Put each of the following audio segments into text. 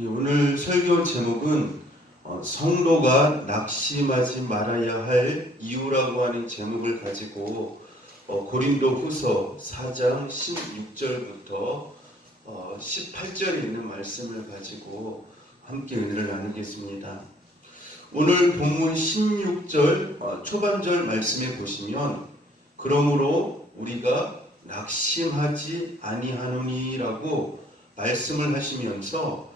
오늘 설교 제목은 성도가 낙심하지 말아야 할 이유라고 하는 제목을 가지고 고린도후서 4장 16절부터 18절에 있는 말씀을 가지고 함께 은혜를 나누겠습니다. 오늘 본문 16절 초반절 말씀에 보시면 그러므로 우리가 낙심하지 아니하노니라고 말씀을 하시면서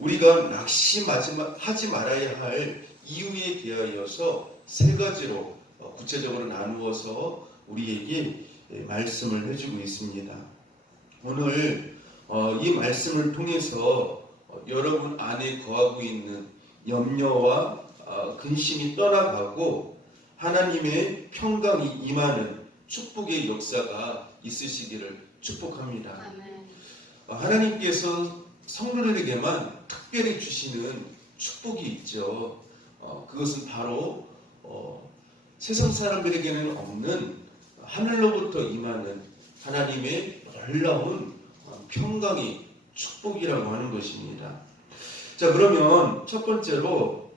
우리가 낙심하지 말아야 할 이유에 대하여서 세 가지로 구체적으로 나누어서 우리에게 말씀을 해주고 있습니다. 오늘 이 말씀을 통해서 여러분 안에 거하고 있는 염려와 근심이 떠나가고 하나님의 평강이 임하는 축복의 역사가 있으시기를 축복합니다. 아멘. 하나님께서 성도들에게만 특별히 주시는 축복이 있죠. 그것은 바로 세상 사람들에게는 없는 하늘로부터 임하는 하나님의 놀라운 평강이 축복이라고 하는 것입니다. 자, 그러면 첫 번째로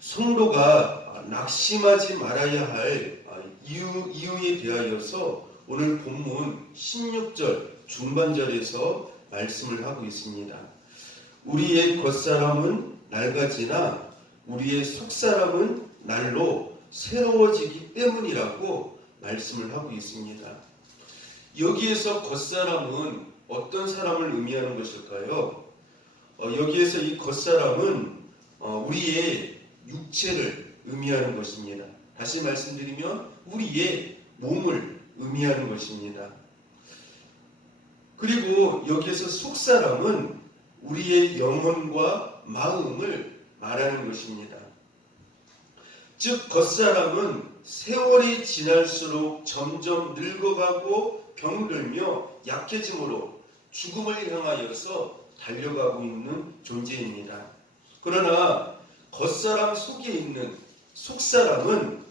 성도가 낙심하지 말아야 할 이유에 대하여서 오늘 본문 16절 중반절에서 말씀을 하고 있습니다. 우리의 겉사람은 낡아지나 우리의 속사람은 날로 새로워지기 때문이라고 말씀을 하고 있습니다. 여기에서 겉사람은 어떤 사람을 의미하는 것일까요? 여기에서 이 겉사람은 우리의 육체를 의미하는 것입니다. 다시 말씀드리면 우리의 몸을 의미하는 것입니다. 그리고 여기에서 속사람은 우리의 영혼과 마음을 말하는 것입니다. 즉 겉사람은 세월이 지날수록 점점 늙어가고 병들며 약해짐으로 죽음을 향하여서 달려가고 있는 존재입니다. 그러나 겉사람 속에 있는 속사람은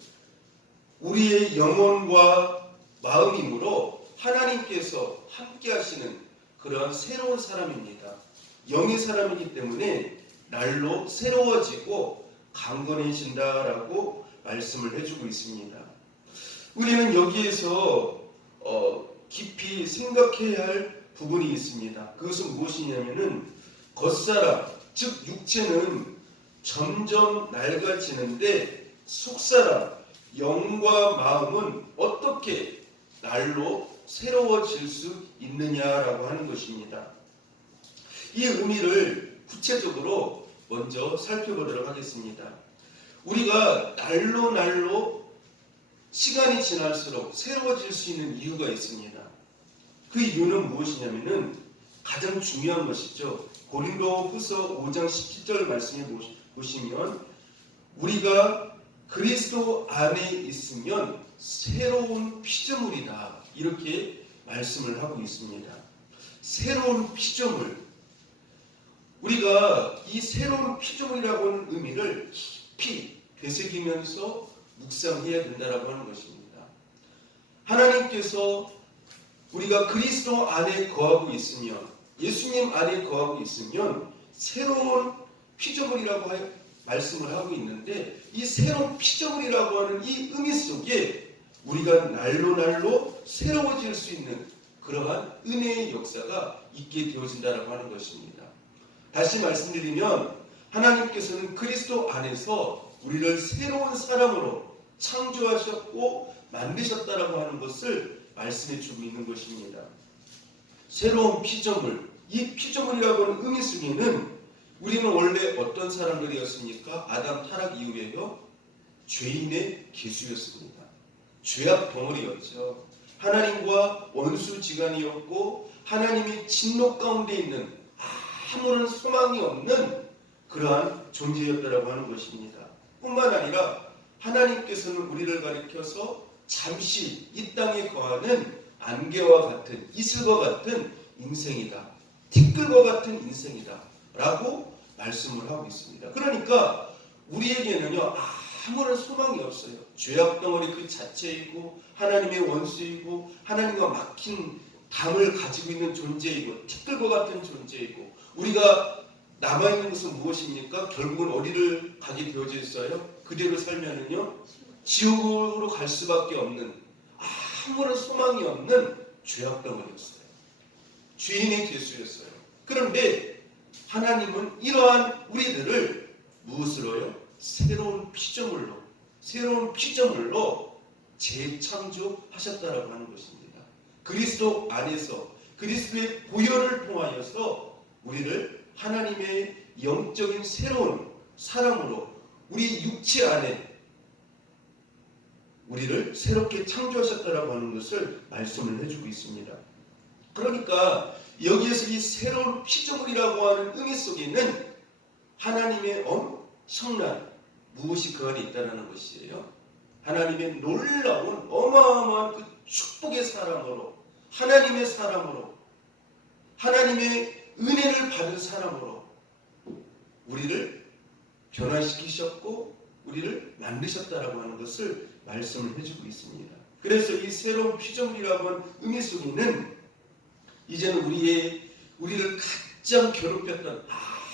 우리의 영혼과 마음이므로 하나님께서 함께 하시는 그러한 새로운 사람입니다. 영의 사람이기 때문에 날로 새로워지고 강건해진다라고 말씀을 해주고 있습니다. 우리는 여기에서 깊이 생각해야 할 부분이 있습니다. 그것은 무엇이냐면은 겉사람, 즉 육체는 점점 낡아지는데 속사람, 영과 마음은 어떻게 날로 새로워질 수 있느냐라고 하는 것입니다. 이 의미를 구체적으로 먼저 살펴보도록 하겠습니다. 우리가 날로 시간이 지날수록 새로워질 수 있는 이유가 있습니다. 그 이유는 무엇이냐면은 가장 중요한 것이죠. 고린도후서 5장 17절 말씀에 보시면 우리가 그리스도 안에 있으면 새로운 피조물이다. 이렇게 말씀을 하고 있습니다. 새로운 피조물. 우리가 이 새로운 피조물이라고 하는 의미를 깊이 되새기면서 묵상해야 된다라고 하는 것입니다. 하나님께서 우리가 그리스도 안에 거하고 있으면, 예수님 안에 거하고 있으면 새로운 피조물이라고 말씀을 하고 있는데, 이 새로운 피조물이라고 하는 이 의미 속에 우리가 날로 새로워질 수 있는 그러한 은혜의 역사가 있게 되어진다라고 하는 것입니다. 다시 말씀드리면 하나님께서는 그리스도 안에서 우리를 새로운 사람으로 창조하셨고 만드셨다라고 하는 것을 말씀해 주고 있는 것입니다. 새로운 피조물, 이 피조물이라고 하는 의미 속에는 우리는 원래 어떤 사람들이었습니까? 아담 타락 이후에요. 죄인의 계수였습니다. 죄악 덩어리였죠. 하나님과 원수지간이었고 하나님이 진노 가운데 있는 아무런 소망이 없는 그러한 존재였다라고 하는 것입니다. 뿐만 아니라 하나님께서는 우리를 가리켜서 잠시 이 땅에 거하는 안개와 같은 이슬과 같은 인생이다. 티끌과 같은 인생이다. 라고 말씀을 하고 있습니다. 그러니까 우리에게는요 아무런 소망이 없어요. 죄악 덩어리 그 자체이고 하나님의 원수이고 하나님과 막힌 담을 가지고 있는 존재이고 티끌과 같은 존재이고 우리가 남아있는 것은 무엇입니까? 결국은 어디를 가게 되어져 있어요? 그대로 살면은요 지옥으로 갈 수밖에 없는 아무런 소망이 없는 죄악덩어리였어요. 죄인의 개수였어요. 그런데 하나님은 이러한 우리들을 무엇으로요? 새로운 피조물로 재창조하셨다라고 하는 것입니다. 그리스도 안에서 그리스도의 보혈을 통하여서 우리를 하나님의 영적인 새로운 사람으로 우리 육체 안에 우리를 새롭게 창조하셨다라고 하는 것을 말씀을 해주고 있습니다. 그러니까 여기에서 이 새로운 피조물이라고 하는 의미 속에는 하나님의 엄청난 무엇이 그 안에 있다는 것이에요. 하나님의 놀라운 어마어마한 그 축복의 사람으로 하나님의 사람으로 하나님의 은혜를 받은 사람으로 우리를 변화시키셨고 우리를 만드셨다라고 하는 것을 말씀을 해주고 있습니다. 그래서 이 새로운 피조물이라고 하는 의미 속에는 이제는 우리를 가장 괴롭혔던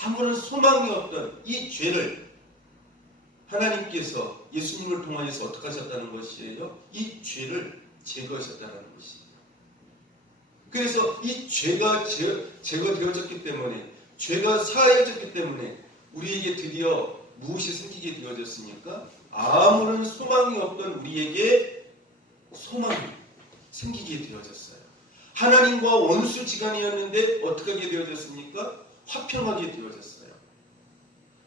아무런 소망이 없던 이 죄를 하나님께서 예수님을 통하여서 어떻게 하셨다는 것이에요? 이 죄를 제거하셨다는 것이에요. 그래서 이 죄가 제거되어졌기 때문에 죄가 사해졌기 때문에 우리에게 드디어 무엇이 생기게 되어졌습니까? 아무런 소망이 없던 우리에게 소망이 생기게 되어졌어요. 하나님과 원수지간이었는데 어떻게 하게 되어졌습니까? 화평하게 되어졌어요.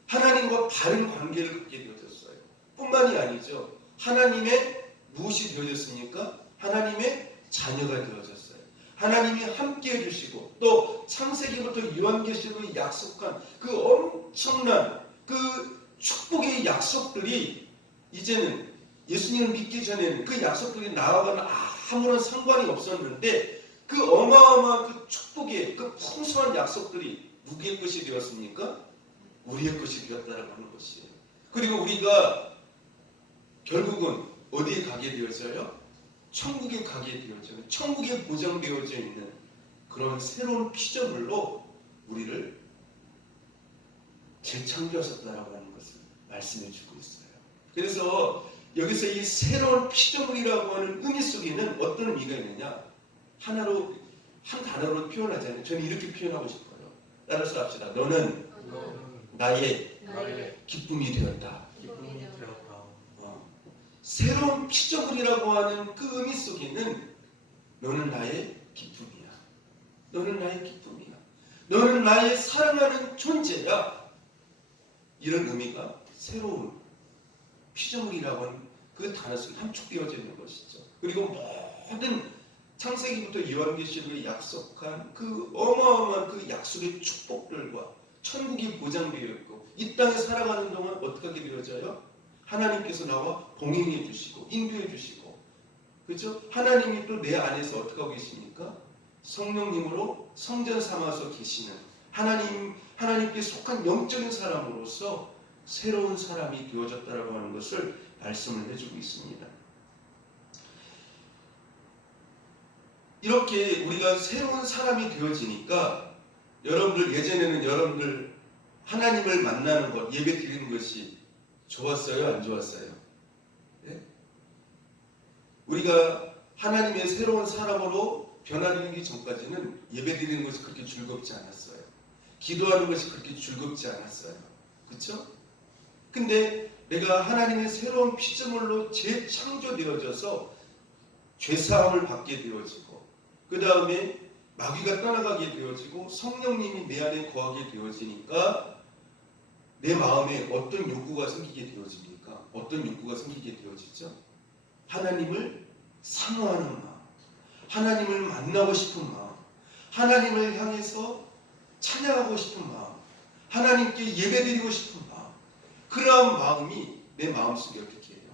하나님과 바른 관계를 갖게 되어졌어요. 뿐만이 아니죠. 하나님의 무엇이 되어졌습니까? 하나님의 자녀가 되어졌어요. 하나님이 함께 해주시고 또 창세기부터 요한계시록에 약속한 그 엄청난 그 축복의 약속들이 이제는 예수님을 믿기 전에는 그 약속들이 나와가는 아무런 상관이 없었는데 그 어마어마한 그 축복의 그 풍성한 약속들이 누구의 것이 되었습니까? 우리의 것이 되었다라고 하는 것이에요. 그리고 우리가 결국은 어디에 가게 되어져요? 천국에 가게 되어져요. 천국에 보장되어져 있는 그런 새로운 피조물로 우리를 재창조하셨다라고 하는 것을 말씀해 주고 있어요. 그래서 여기서 이 새로운 피조물이라고 하는 의미 속에는 어떤 의미가 있느냐? 한 단어로 표현하자면 저는 이렇게 표현하고 싶어요. 따라서 합시다. 너는 나의 기쁨이 되었다. 새로운 피조물이라고 하는 그 의미 속에는 너는 나의 기쁨이야. 너는 나의 기쁨이야. 너는 나의 사랑하는 존재야. 이런 의미가 새로운 피조물이라고 하는 그 단어 속에 함축되어져 있는 것이죠. 그리고 모든 창세기부터 요한계시록에 약속한 그 어마어마한 그 약속의 축복들과 천국이 보장되어 있고 이 땅에 살아가는 동안 어떻게 하게 되어져요? 하나님께서 나와 동행해 주시고 인도해 주시고 그렇죠? 하나님이 또 내 안에서 어떻게 하고 계십니까? 성령님으로 성전 삼아서 계시는 하나님께 속한 영적인 사람으로서 새로운 사람이 되어졌다라고 하는 것을 말씀을 해주고 있습니다. 이렇게 우리가 새로운 사람이 되어지니까 여러분들 예전에는 여러분들 하나님을 만나는 것, 예배 드리는 것이 좋았어요? 안 좋았어요? 네? 우리가 하나님의 새로운 사람으로 변화되기 전까지는 예배 드리는 것이 그렇게 즐겁지 않았어요. 기도하는 것이 그렇게 즐겁지 않았어요. 그렇죠? 근데 내가 하나님의 새로운 피조물로 재창조되어져서 죄사함을 받게 되어지고 그 다음에 마귀가 떠나가게 되어지고 성령님이 내 안에 거하게 되어지니까 내 마음에 어떤 욕구가 생기게 되어집니까? 어떤 욕구가 생기게 되어지죠? 하나님을 사모하는 마음, 하나님을 만나고 싶은 마음, 하나님을 향해서 찬양하고 싶은 마음, 하나님께 예배드리고 싶은 마음, 그러한 마음이 내 마음속에 어떻게 해요?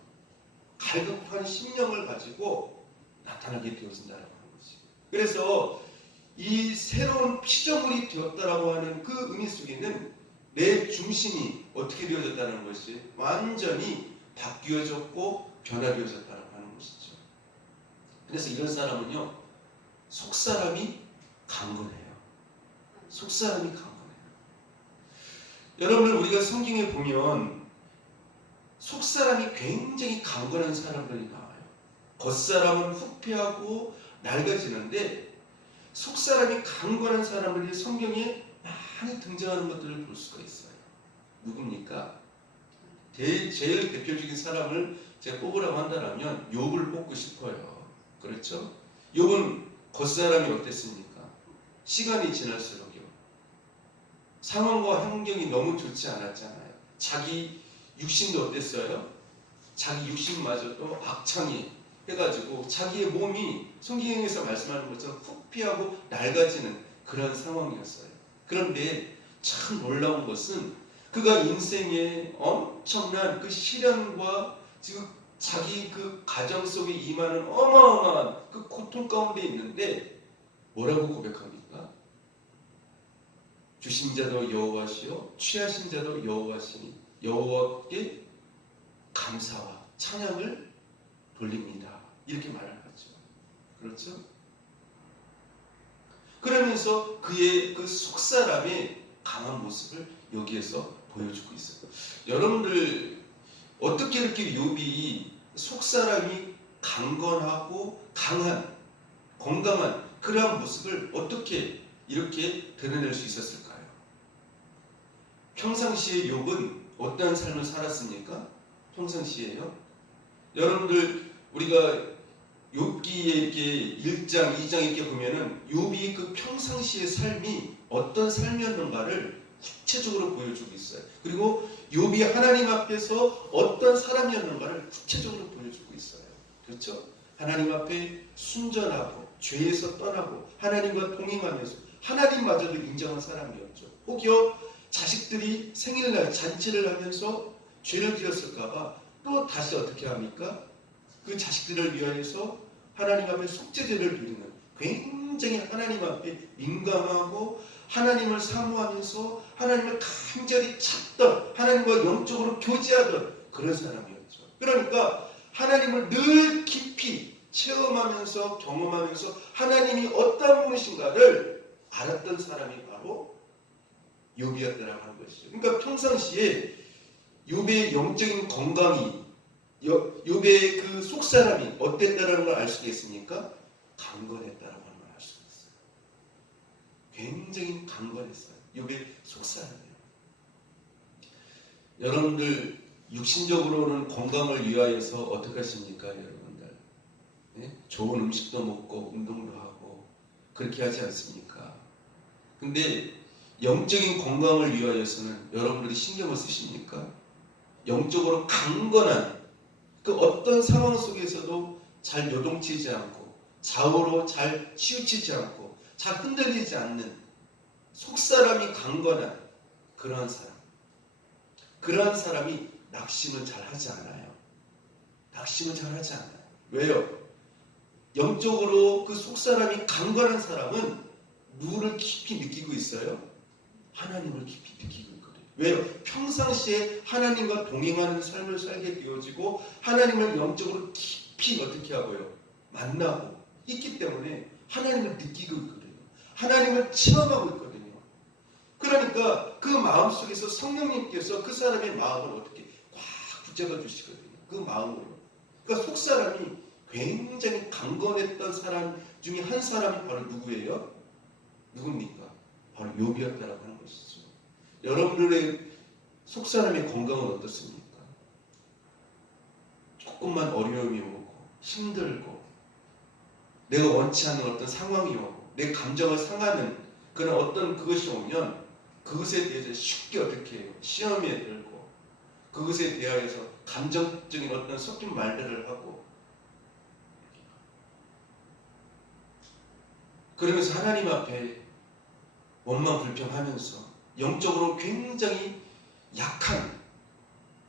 갈급한 심령을 가지고 나타나게 되어진다는 것이에요. 그래서 이 새로운 피조물이 되었다라고 하는 그 의미 속에는 내 중심이 어떻게 되어졌다는 것이 완전히 바뀌어졌고 변화되어졌다라고 하는 것이죠. 그래서 이런 사람은요 속사람이 강건해요. 속사람이 강건해요. 여러분들 우리가 성경에 보면 속사람이 굉장히 강건한 사람들이 나와요. 겉사람은 후패하고 낡아지는데 속사람이 강건한 사람들이 성경에 많이 등장하는 것들을 볼 수가 있어요. 누굽니까? 제일 대표적인 사람을 제가 뽑으라고 한다면 욥을 뽑고 싶어요. 그렇죠? 욥은 겉사람이 어땠습니까? 시간이 지날수록요. 상황과 환경이 너무 좋지 않았잖아요. 자기 육신도 어땠어요? 자기 육신마저도 악창이 해가지고 자기의 몸이 성경에서 말씀하는 것처럼 후피하고 낡아지는 그런 상황이었어요. 그런데 참 놀라운 것은 그가 인생에 엄청난 그 시련과 지금 자기 그 가정 속에 임하는 어마어마한 그 고통 가운데 있는데 뭐라고 고백합니까? 주신 자도 여호와시요 취하신 자도 여호와시니 여호와께 감사와 찬양을 돌립니다. 이렇게 말을 하죠. 그렇죠? 그러면서 그의 그 속사람의 강한 모습을 여기에서 보여주고 있어요. 여러분들 어떻게 이렇게 욥이 속사람이 강건하고 강한 건강한 그러한 모습을 어떻게 이렇게 드러낼 수 있었을까요? 평상시에 욥은 어떠한 삶을 살았습니까? 평상시에요. 여러분들 우리가 욥기에 이렇게 1장, 2장 이렇게 보면은 욥이 그 평상시의 삶이 어떤 삶이었는가를 구체적으로 보여주고 있어요. 그리고 욥이 하나님 앞에서 어떤 사람이었는가를 구체적으로 보여주고 있어요. 그렇죠? 하나님 앞에 순전하고 죄에서 떠나고 하나님과 동행하면서 하나님마저도 인정한 사람이었죠. 혹여 자식들이 생일날 잔치를 하면서 죄를 지었을까봐 또 다시 어떻게 합니까? 그 자식들을 위하여서 하나님 앞에 속죄제를 드리는 굉장히 하나님 앞에 민감하고 하나님을 사모하면서 하나님을 간절히 찾던 하나님과 영적으로 교제하던 그런 사람이었죠. 그러니까 하나님을 늘 깊이 체험하면서 경험하면서 하나님이 어떤 분이신가를 알았던 사람이 바로 욥이었다라고 하는 것이죠. 그러니까 평상시에 욥의 영적인 건강이 욥의 그 속사람이 어땠다라는 걸 알 수가 있습니까? 강건했다라고 하는 걸 알 수가 있어요. 굉장히 강건했어요. 욥의 속사람이에요. 여러분들 육신적으로는 건강을 위하여서 어떻게 하십니까? 여러분들 네? 좋은 음식도 먹고 운동도 하고 그렇게 하지 않습니까? 근데 영적인 건강을 위하여서는 여러분들이 신경을 쓰십니까? 영적으로 강건한 그 어떤 상황 속에서도 잘 요동치지 않고 좌우로 잘 치우치지 않고 잘 흔들리지 않는 속사람이 강건한 그러한 사람. 그러한 사람이 낙심을 잘 하지 않아요. 낙심을 잘 하지 않아요. 왜요? 영적으로 그 속사람이 강건한 사람은 누구를 깊이 느끼고 있어요? 하나님을 깊이 느끼고 있거든요. 왜요? 평상시에 하나님과 동행하는 삶을 살게 되어지고 하나님을 영적으로 깊이 어떻게 하고요? 만나고 있기 때문에 하나님을 느끼고 있거든요. 하나님을 체험하고 있거든요. 그러니까 그 마음속에서 성령님께서 그 사람의 마음을 어떻게 꽉 붙잡아 주시거든요. 그 마음으로. 그러니까 속사람이 굉장히 강건했던 사람 중에 한 사람이 바로 누구예요? 누굽니까? 바로 욥이었다라고 하는 것이죠. 여러분들의 속사람의 건강은 어떻습니까? 조금만 어려움이 오고 힘들고 내가 원치 않는 어떤 상황이 오고 내 감정을 상하는 그런 어떤 그것이 오면 그것에 대해서 쉽게 어떻게 해요? 시험에 들고 그것에 대하여서 감정적인 어떤 섞인 말들을 하고 그러면서 하나님 앞에 원망 불평하면서 영적으로 굉장히 약한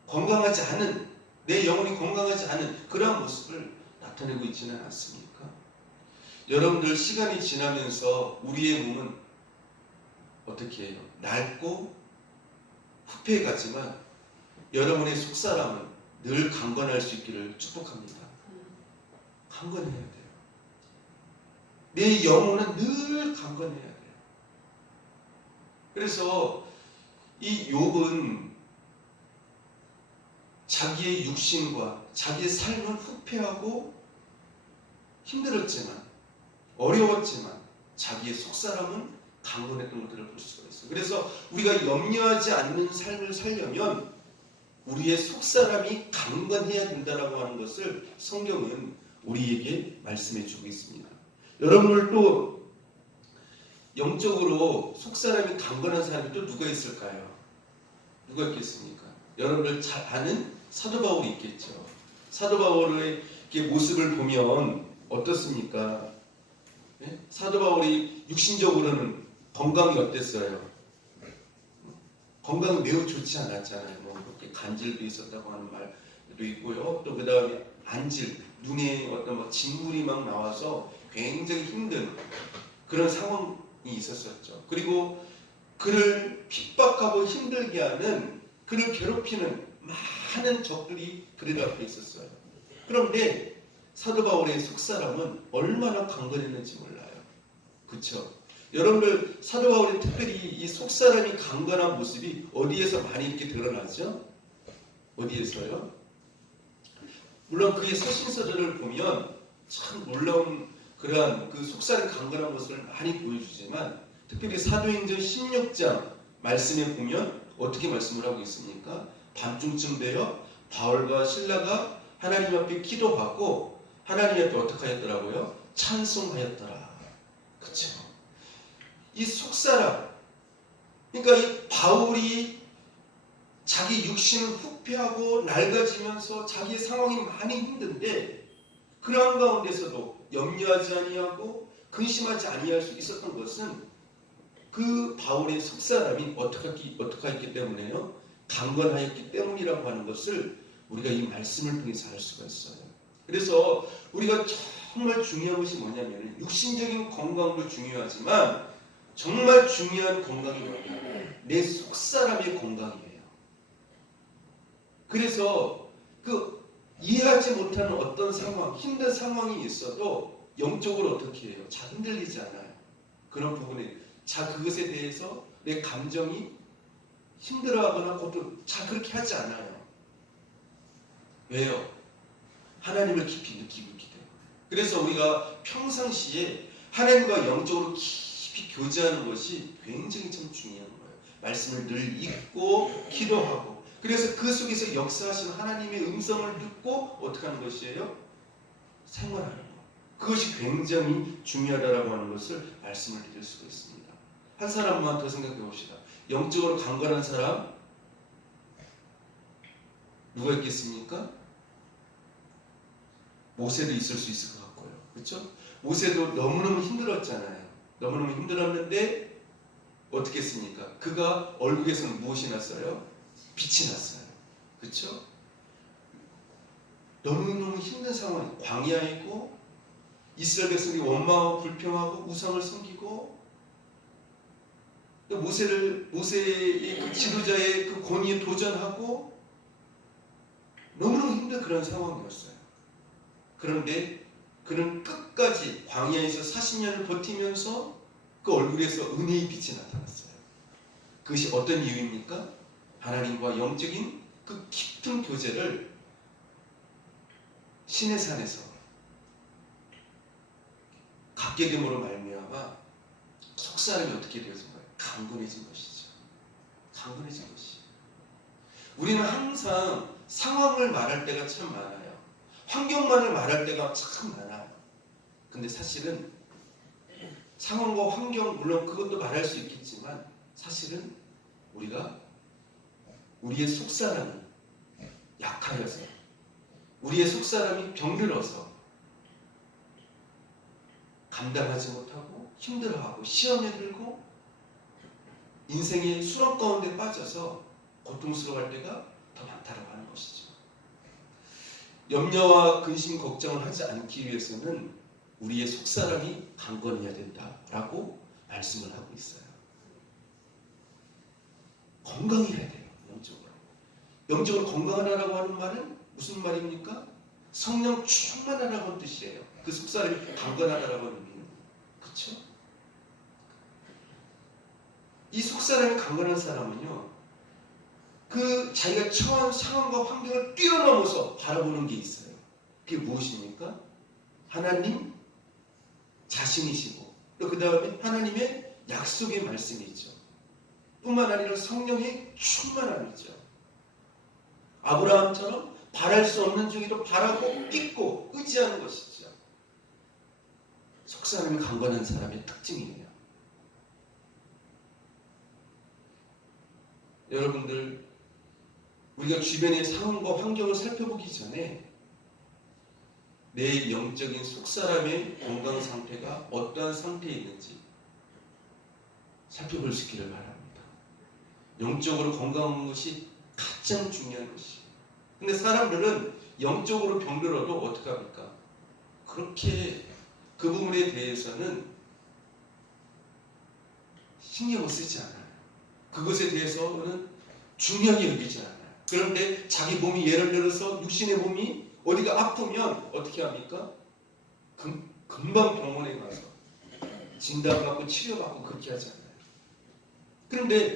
건강하지 않은 내 영혼이 건강하지 않은 그러한 모습을 나타내고 있지는 않습니까? 여러분들 시간이 지나면서 우리의 몸은 어떻게 해요? 낡고 후패해가지만 여러분의 속사람은 늘 강건할 수 있기를 축복합니다. 강건해야 돼요. 내 영혼은 늘 강건해야 돼요. 그래서 이 욥은 자기의 육신과 자기의 삶은 후패하고 힘들었지만, 어려웠지만 자기의 속사람은 강건했던 것들을 볼 수가 있어요. 그래서 우리가 염려하지 않는 삶을 살려면 우리의 속사람이 강건해야 된다라고 하는 것을 성경은 우리에게 말씀해 주고 있습니다. 여러분들 또 영적으로 속사람이 강건한 사람이 또 누가 있을까요? 누가 있겠습니까? 여러분들 잘 아는 사도 바울이 있겠죠. 사도 바울의 모습을 보면 어떻습니까? 네? 사도 바울이 육신적으로는 건강이 어땠어요? 건강이 매우 좋지 않았잖아요. 뭐 그렇게 간질도 있었다고 하는 말도 있고요. 또 그 다음에 안질, 눈에 어떤 막 진물이 막 나와서 굉장히 힘든 그런 상황이 있었었죠. 그리고 그를 핍박하고 힘들게 하는, 그를 괴롭히는 많은 적들이 그들 앞에 있었어요. 그런데 사도 바울의 속사람은 얼마나 강건했는지 몰라요. 그렇죠? 여러분들 사도 바울이 특별히 이 속사람이 강건한 모습이 어디에서 많이 이렇게 드러나죠? 어디에서요? 물론 그의 서신서들을 보면 참 놀라운 그러한 그 속사람이 강건한 모습을 많이 보여주지만, 특별히 사도행전 16장 말씀에 보면 어떻게 말씀을 하고 있습니까? 밤중쯤 되어 바울과 실라가 하나님 앞에 기도하고 하나님 앞에 어떻게 하였더라고요? 찬송하였더라. 그렇죠? 이 속사람, 그러니까 이 바울이 자기 육신을 후패하고 낡아지면서 자기의 상황이 많이 힘든데, 그러한 가운데서도 염려하지 아니하고 근심하지 아니할 수 있었던 것은 그 바울의 속사람이 어떻게 했기 때문에요? 강건하였기 때문이라고 하는 것을 우리가 이 말씀을 통해서 알 수가 있어요. 그래서 우리가 정말 중요한 것이 뭐냐면, 육신적인 건강도 중요하지만 정말 중요한 건강이 뭐냐면 내 속사람의 건강이에요. 그래서 그 이해하지 못하는 어떤 상황, 힘든 상황이 있어도 영적으로 어떻게 해요? 잘 흔들리지 않아요. 그런 부분에 그것에 대해서 내 감정이 힘들어하거나 그것도 잘 그렇게 하지 않아요. 왜요? 하나님을 깊이 느끼고 있기 때문에. 그래서 우리가 평상시에 하나님과 영적으로 깊이 교제하는 것이 굉장히 참 중요한 거예요. 말씀을 늘 읽고 기도하고, 그래서 그 속에서 역사하시는 하나님의 음성을 듣고 어떻게 하는 것이에요? 생활하는 것. 그것이 굉장히 중요하다라고 하는 것을 말씀을 드릴 수가 있습니다. 한 사람만 더 생각해 봅시다. 영적으로 강건한 사람 누가 있겠습니까? 모세도 있을 수 있을 것 같고요. 그렇죠? 모세도 너무너무 힘들었잖아요. 너무너무 힘들었는데 어떻게 했습니까? 그가 얼굴에서는 무엇이 났어요? 빛이 났어요. 그렇죠? 너무너무 힘든 상황, 광야이고 이스라엘 백성이 원망하고 불평하고 우상을 섬기고, 모세의 그 지도자의 그 권위에 도전하고 너무너무 힘든 그런 상황이었어요. 그런데 그는 끝까지 광야에서 40년을 버티면서 그 얼굴에서 은혜의 빛이 나타났어요. 그것이 어떤 이유입니까? 하나님과 영적인 그 깊은 교제를 신의 산에서 갖게 됨으로 말미암아 속사람이 어떻게 되어진 거예요? 강건해진 것이죠. 강건해진 것이. 우리는 항상 상황을 말할 때가 참 많아요. 환경만을 말할 때가 참 많아요. 근데 사실은 상황과 환경, 물론 그것도 말할 수 있겠지만 사실은 우리가 우리의 속사람이 약하여서, 우리의 속사람이 병들어서 감당하지 못하고 힘들어하고 시험에 들고 인생의 수렁 가운데 빠져서 고통스러워할 때가 더 많다고 하는 것이죠. 염려와 근심, 걱정을 하지 않기 위해서는 우리의 속사람이 강건해야 된다라고 말씀을 하고 있어요. 건강해야 돼요. 영적으로. 영적으로 건강하다라고 하는 말은 무슨 말입니까? 성령 충만하다고 하는 뜻이에요. 그 속사람이 강건하다라고 하는 의미는. 그렇죠? 이 속사람이 강건한 사람은요, 그 자기가 처한 상황과 환경을 뛰어넘어서 바라보는 게 있어요. 그게 무엇입니까? 하나님 자신이시고, 또 그 다음에 하나님의 약속의 말씀이죠. 뿐만 아니라 성령의 충만함이죠. 아브라함처럼 바랄 수 없는 중에도 바라고 믿고 의지하는 것이죠. 속사람이 강건한 사람의 특징이에요. 여러분들, 우리가 주변의 상황과 환경을 살펴보기 전에 내 영적인 속사람의 건강 상태가 어떠한 상태에 있는지 살펴볼 수 있기를 바랍니다. 영적으로 건강한 것이 가장 중요한 것이에요. 근데 사람들은 영적으로 병들어도 어떻게 합니까? 그렇게 그 부분에 대해서는 신경을 쓰지 않아요. 그것에 대해서는 중요하게 여기지 않아요. 그런데 자기 몸이, 예를 들어서 육신의 몸이 어디가 아프면 어떻게 합니까? 금방 병원에 가서 진단받고 치료받고 그렇게 하지 않아요. 그런데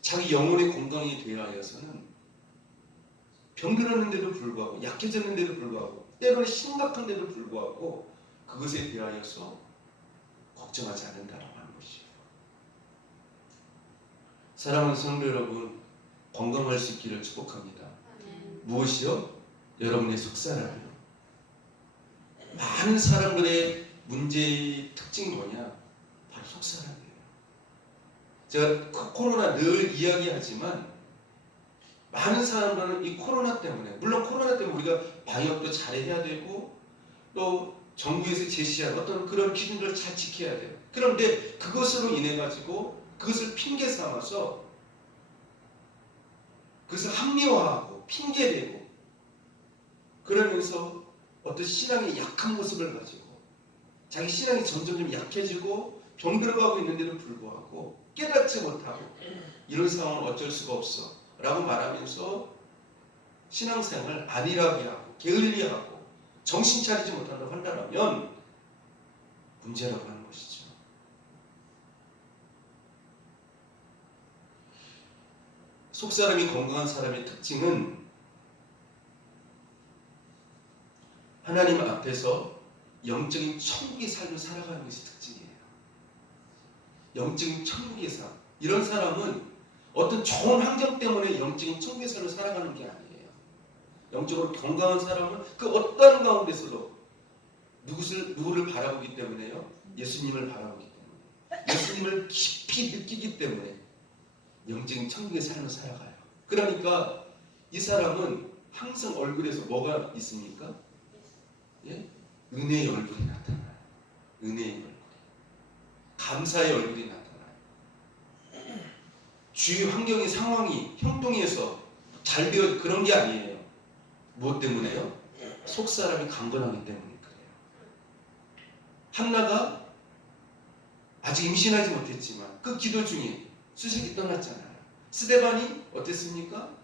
자기 영혼의 건강에 대하여서는 병들었는데도 불구하고, 약해졌는데도 불구하고, 때로는 심각한데도 불구하고 그것에 대하여서 걱정하지 않는다라고 하는 것이에요. 사랑하는 성도 여러분, 건강할 수 있기를 축복합니다. 무엇이요? 여러분의 속사람이요. 많은 사람들의 문제의 특징이 뭐냐? 바로 속사람이에요. 제가 코로나 늘 이야기하지만 많은 사람들은 이 코로나 때문에, 물론 코로나 때문에 우리가 방역도 잘해야 되고 또 정부에서 제시한 어떤 그런 기준들을 잘 지켜야 돼요. 그런데 그것으로 인해 가지고 그것을 핑계 삼아서 그것을 합리화하고 핑계대고 그러면서 어떤 신앙의 약한 모습을 가지고 자기 신앙이 점점 약해지고 병들어가고 있는데도 불구하고 깨닫지 못하고 이런 상황은 어쩔 수가 없어 라고 말하면서 신앙생활을 안일하게 하고 게을리 하고 정신 차리지 못한다고 한다면 문제라고 하는 것이죠. 속사람이 건강한 사람의 특징은 하나님 앞에서 영적인 천국의 삶을 살아가는 것이 특징이에요. 영적인 천국의 삶. 이런 사람은 어떤 좋은 환경 때문에 영적인 천국의 삶을 살아가는 게 아니에요. 영적으로 건강한 사람은 그 어떤 가운데서도 누구를 바라보기 때문에요? 예수님을 바라보기 때문에. 예수님을 깊이 느끼기 때문에 영적인 천국의 삶을 살아가요. 그러니까 이 사람은 항상 얼굴에서 뭐가 있습니까? 예? 은혜의 얼굴이 나타나요. 은혜의 얼굴. 감사의 얼굴이 나타나요. 주위 환경의 상황이 형통해서 잘 되어 그런 게 아니에요. 무엇 때문에요? 속사람이 강건하기 때문에 그래요. 한나가 아직 임신하지 못했지만 그 기도 중에 수색이 떠났잖아요. 스데반이 어땠습니까?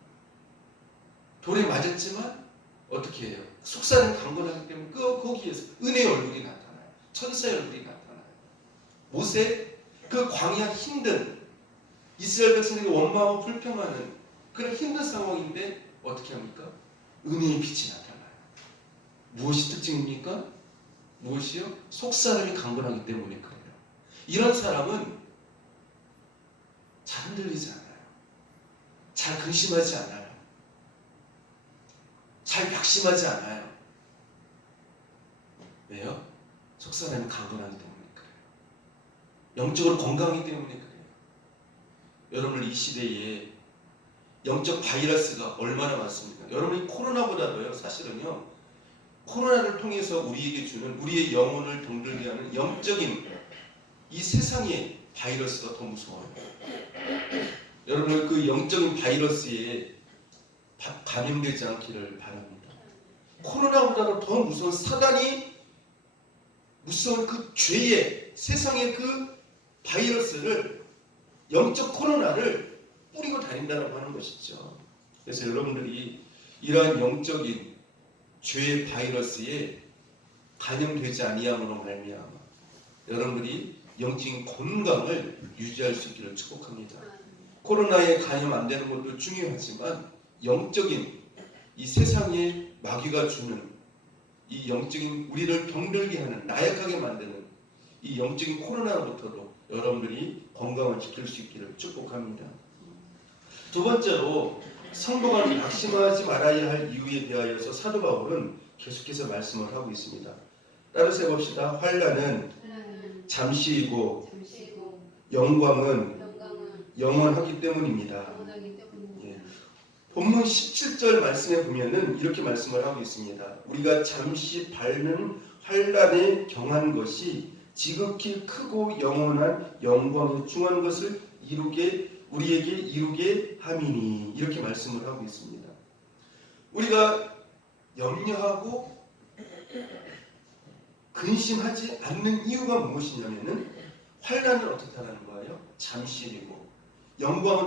돌에 맞았지만 어떻게 해요? 속사람이 강건하기 때문에 거기에서 은혜의 얼굴이 나타나요. 천사의 얼굴이 나타나요. 모세 그 광야 힘든 이스라엘 백성에게 원망하고 불평하는 그런 힘든 상황인데 어떻게 합니까? 은혜의 빛이 나타나요. 무엇이 특징입니까? 무엇이요? 속사람이 강건하기 때문에 그래요. 이런 사람은 잘 흔들리지 않아요. 잘 근심하지 않아요. 잘 낙심하지 않아요. 왜요? 속사람이 강건하기 때문에 그래요. 영적으로 건강하기 때문에 그래요. 여러분 이 시대에 영적 바이러스가 얼마나 많습니까? 여러분이 코로나보다도요, 사실은요, 코로나를 통해서 우리에게 주는 우리의 영혼을 병들게 하는 영적인 이 세상의 바이러스가 더 무서워요. 여러분 그 영적인 바이러스에 감염되지 않기를 바랍니다. 코로나보다도 더 무서운 사단이 무서운 그 죄의 세상의 그 바이러스를 영적 코로나를 뿌리고 다닌다고 하는 것이죠. 그래서 여러분들이 이러한 영적인 죄의 바이러스에 감염되지 아니함으로 말미암아 여러분들이 영적인 건강을 유지할 수 있기를 축복합니다. 코로나에 감염 안 되는 것도 중요하지만 영적인 이 세상에 마귀가 주는 이 영적인 우리를 병들게 하는 나약하게 만드는 이 영적인 코로나로부터도 여러분들이 건강을 지킬 수 있기를 축복합니다. 두 번째로 성도가 낙심하지 말아야 할 이유에 대하여서 사도 바울은 계속해서 말씀을 하고 있습니다. 따라서 해봅시다. 환난은 잠시이고 영광은 영원하기 때문입니다. 예. 본문 17절 말씀에 보면은 이렇게 말씀을 하고 있습니다. 우리가 잠시 밟는 환난에 경한 것이 지극히 크고 영원한 영광에 중한 것을 우리에게 이루게 함이니, 이렇게 말씀을 하고 있습니다. 우리가 염려하고 근심하지 않는 이유가 무엇이냐면은 환난은 어떻다는 거예요? 잠시이고 영광은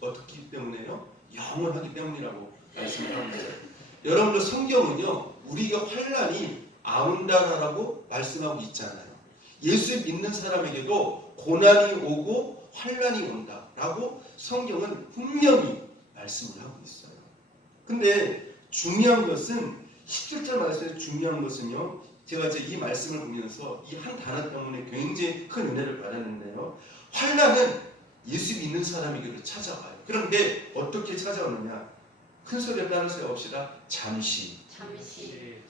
어떻기 때문에요? 영원하기 때문이라고 말씀을 합니다. 여러분들 성경은요 우리가 환난이 아온다라고 말씀하고 있잖아요. 예수 믿는 사람에게도 고난이 오고 환난이 온다라고 성경은 분명히 말씀을 하고 있어요. 근데 중요한 것은 17절 말씀에서 중요한 것은요, 제가 이제 이 말씀을 보면서 이 한 단어 때문에 굉장히 큰 은혜를 받았는데요, 환난은 예수 믿는 사람에게도 찾아와요. 그런데 어떻게 찾아오느냐? 큰 소리에 따라서 해봅시다.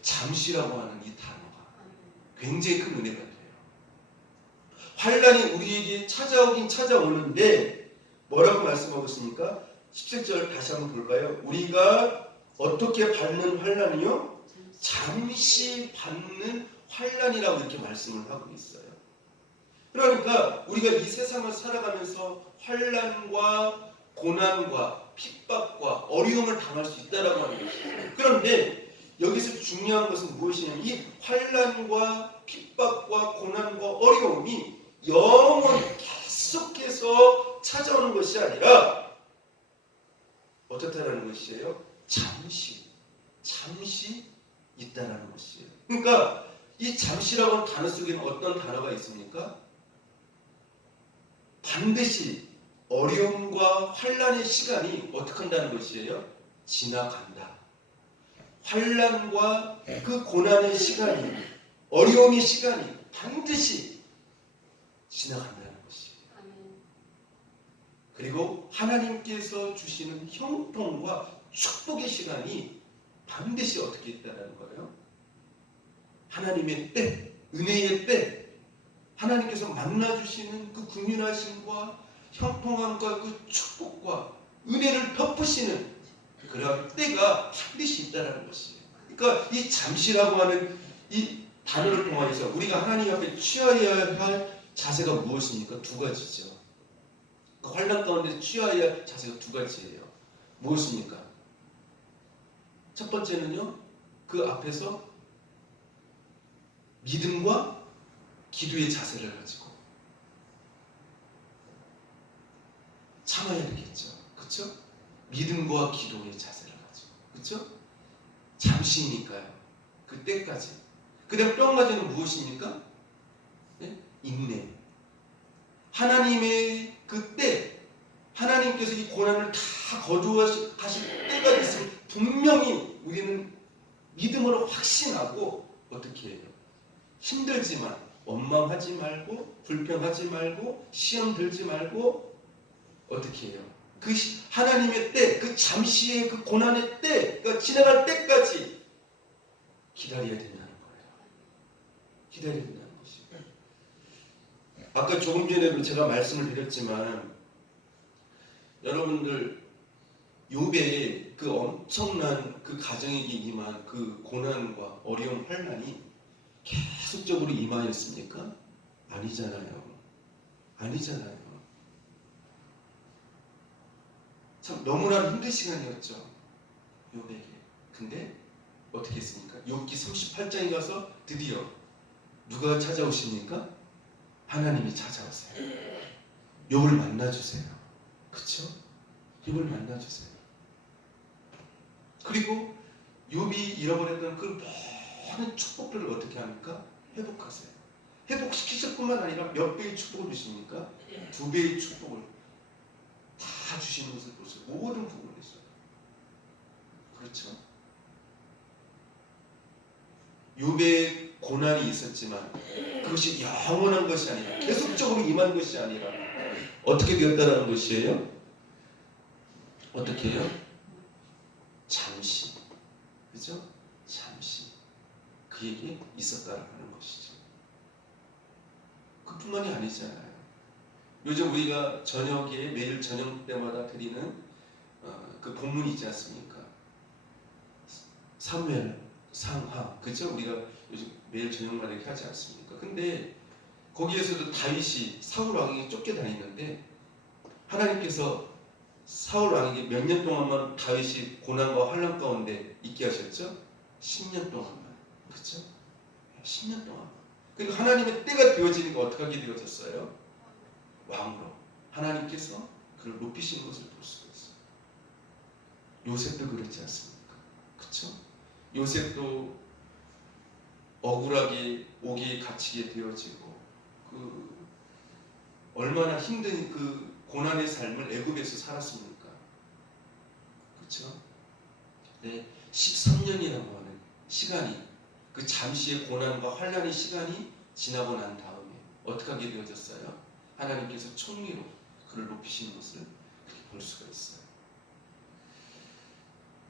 잠시라고 하는 이 단어가 굉장히 큰 은혜가 돼요. 환난이 우리에게 찾아오긴 찾아오는데 뭐라고 말씀하고 있습니까? 17절 다시 한번 볼까요? 우리가 어떻게 받는 환난이요? 잠시 받는 환난이라고 이렇게 말씀을 하고 있어요. 그러니까 우리가 이 세상을 살아가면서 환난과 고난과 핍박과 어려움을 당할 수 있다라고 하는 것이에요. 그런데 여기서 중요한 것은 무엇이냐면 이 환난과 핍박과 고난과 어려움이 영원히 계속해서 찾아오는 것이 아니라 어떻다라는 것이에요? 잠시 있다라는 것이에요. 그러니까 이 잠시라고 하는 단어 속에는 어떤 단어가 있습니까? 반드시 어려움과 환난의 시간이 어떻게 한다는 것이에요? 지나간다. 환난과 그 고난의 시간이, 어려움의 시간이 반드시 지나간다는 것이에요. 그리고 하나님께서 주시는 형통과 축복의 시간이 반드시 어떻게 있다는 거예요? 하나님의 때, 은혜의 때, 하나님께서 만나주시는 그 국민하심과 형통함과 그 축복과 은혜를 덮으시는 그런 때가 반드시 있다는 것이에요. 그러니까 이 잠시라고 하는 이 단어를 통해서 우리가 하나님 앞에 취하여야 할 자세가 무엇입니까? 두 가지죠. 그 환난 가운데 취하여야 할 자세가 두 가지예요. 무엇입니까? 첫 번째는요, 그 앞에서 믿음과 기도의 자세를 가지고 참아야 되겠죠. 그렇죠? 믿음과 기도의 자세를 가지고. 그렇죠? 잠시니까요. 그때까지. 그 다음 또 한 가지는 무엇입니까? 네? 인내. 하나님의 그때, 하나님께서 이 고난을 다 거두어가실 때가 있으면 분명히 우리는 믿음으로 확신하고 어떻게 해요? 힘들지만 원망하지 말고 불평하지 말고 시험 들지 말고 어떻게 해요? 그 하나님의 때, 그 잠시의 그 고난의 때가 지나갈 때까지 기다려야 된다는 거예요. 기다려야 된다는 것이에요. 아까 조금 전에도 제가 말씀을 드렸지만 여러분들 욥의 그 엄청난 그 가정에게 임한 그 고난과 어려운 환난이 계속적으로 임하였습니까? 아니잖아요. 아니잖아요. 참 너무나 힘든 시간이었죠. 욥에게. 근데 어떻게 했습니까? 욥기 38장에 가서 드디어 누가 찾아오십니까? 하나님이 찾아오세요. 욥을 만나주세요. 그렇죠? 욥을 만나주세요. 그리고 욥이 잃어버렸던 그 모든 축복들을 어떻게 합니까? 회복하세요. 회복시키실 뿐만 아니라 몇 배의 축복을 주십니까? 2배의 축복을 다 주시는 것을 보세요. 모든 부분에서. 그렇죠? 욥의 고난이 있었지만 그것이 영원한 것이 아니라 계속적으로 임한 것이 아니라 어떻게 되었다는 것이에요? 어떻게 해요? 잠시. 그죠? 잠시. 그에게 있었다라는 것이죠. 그뿐만이 아니잖아요. 요즘 우리가 저녁에 매일 저녁 때마다 드리는 그 본문이 있지 않습니까? 사무엘 상하. 그죠? 우리가 요즘 매일 저녁마다 이렇게 하지 않습니까? 근데 거기에서도 다윗이 사울 왕에게 쫓겨다니는데 하나님께서 사울 왕에게 몇 년 동안만 다윗이 고난과 환난 가운데 있게 하셨죠? 10년 동안만. 그렇죠? 10년 동안. 그리고 하나님의 때가 되어지니까 어떻게 하게 되어졌어요? 왕으로. 하나님께서 그를 높이시는 것을 볼 수가 있어요. 요셉도 그렇지 않습니까? 그렇죠? 요셉도 억울하게 옥에 갇히게 되어지고 얼마나 힘든 그 고난의 삶을 애굽에서 살았습니까? 그렇죠? 네, 13년이라고 하는 시간이 그 잠시의 고난과 환난의 시간이 지나고 난 다음에 어떻게 하게 되어졌어요? 하나님께서 총리로 그를 높이시는 것을 그렇게 볼 수가 있어요.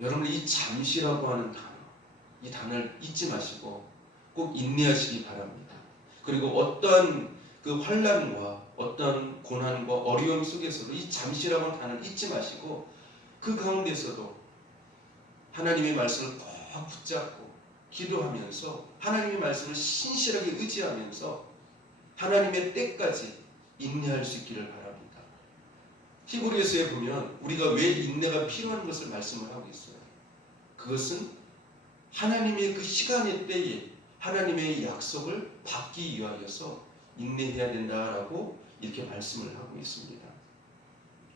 여러분 이 잠시라고 하는 단어, 이 단어를 잊지 마시고 꼭 인내하시기 바랍니다. 그리고 어떠한 그 환난과 어떤 고난과 어려움 속에서도 이 잠시라고 하는 단어를 잊지 마시고 그 가운데서도 하나님의 말씀을 꼭 붙잡고 기도하면서 하나님의 말씀을 신실하게 의지하면서 하나님의 때까지 인내할 수 있기를 바랍니다. 히브리서에 보면 우리가 왜 인내가 필요한 것을 말씀을 하고 있어요. 그것은 하나님의 그 시간의 때에 하나님의 약속을 받기 위하여서 인내해야 된다라고 이렇게 말씀을 하고 있습니다.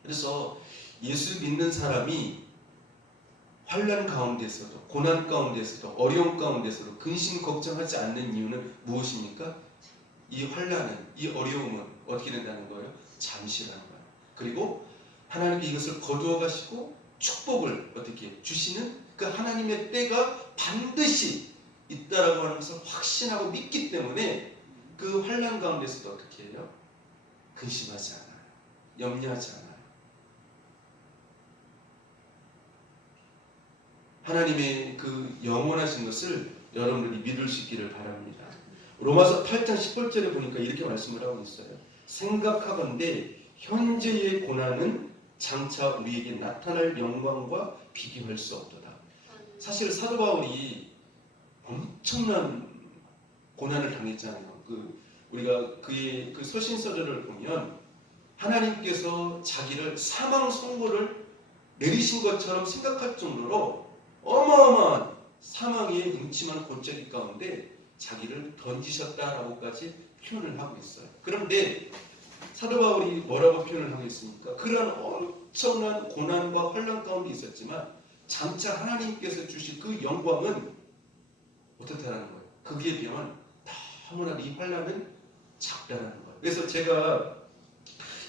그래서 예수 믿는 사람이 환난 가운데서도 고난 가운데서도 어려움 가운데서도 근심 걱정하지 않는 이유는 무엇입니까? 이 환난은 이 어려움은 어떻게 된다는 거예요? 잠시라는 거예요. 그리고 하나님이 이것을 거두어 가시고 축복을 어떻게 주시는 그 하나님의 때가 반드시 있다라고 하는 것을 확신하고 믿기 때문에 그 환난 가운데서도 어떻게 해요? 근심하지 않아요. 염려하지 않아요. 하나님의 그 영원하신 것을 여러분들이 믿을 수 있기를 바랍니다. 로마서 8장 10절에 보니까 이렇게 말씀을 하고 있어요. 생각하건대 현재의 고난은 장차 우리에게 나타날 영광과 비교할 수 없도다. 사실 사도 바울이 엄청난 고난을 당했잖아요. 우리가 그의 그 서신서들을 보면 하나님께서 자기를 사망 선고를 내리신 것처럼 생각할 정도로 어마어마한 사망의 음침한 골짜기 가운데 자기를 던지셨다라고까지 표현을 하고 있어요. 그런데 사도 바울이 뭐라고 표현을 하고 있습니까? 그러한 엄청난 고난과 환난 가운데 있었지만 장차 하나님께서 주실 그 영광은 어떻다라는 거예요? 거기에 비하면 너무나 이 환난은 작다라는 거예요. 그래서 제가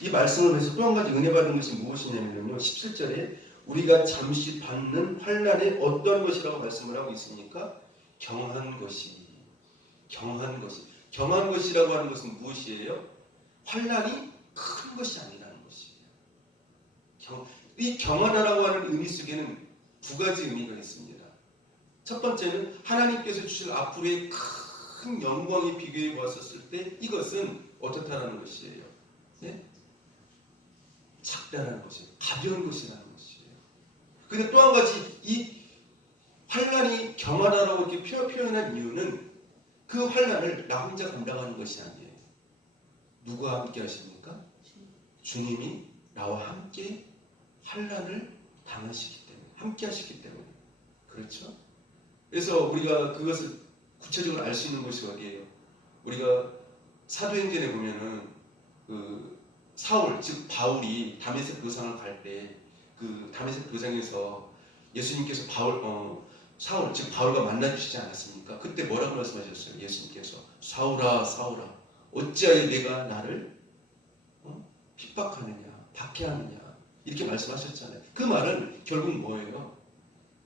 이 말씀을 해서 또 한 가지 은혜 받은 것이 무엇이냐면요. 17절에 우리가 잠시 받는 환난에 어떤 것이라고 말씀을 하고 있습니까? 경한 것이. 경한 것이라고 하는 것은 무엇이에요? 환난이 큰 것이 아니라는 것이에요. 이 경하다라고 하는 의미 속에는 두 가지 의미가 있습니다. 첫 번째는 하나님께서 주실 앞으로의 큰 영광에 비교해 보았을 때 이것은 어떻다라는 것이에요. 네? 작다라는 것이에요. 가벼운 것이라는 것이에요. 근데 또 한 가지 이 환난이 경하다라고 이렇게 표현한 이유는 그 환난을 나 혼자 감당하는 것이 아니에요. 누가 함께 하십니까? 주님이 나와 함께 환난을 당하시기 때문에, 함께 하시기 때문에. 그렇죠? 그래서 우리가 그것을 구체적으로 알 수 있는 것이 어디예요? 우리가 사도행전에 보면은 사울, 즉 바울이 다메섹 도상을 갈 때 그 다메섹 도상에서 예수님께서 사울, 즉 바울과 만나주시지 않았습니까? 그때 뭐라고 말씀하셨어요? 예수님께서 사울아, 사울아, 어찌하여 내가 나를 핍박하느냐, 박해하느냐 이렇게 말씀하셨잖아요. 그 말은 결국 뭐예요?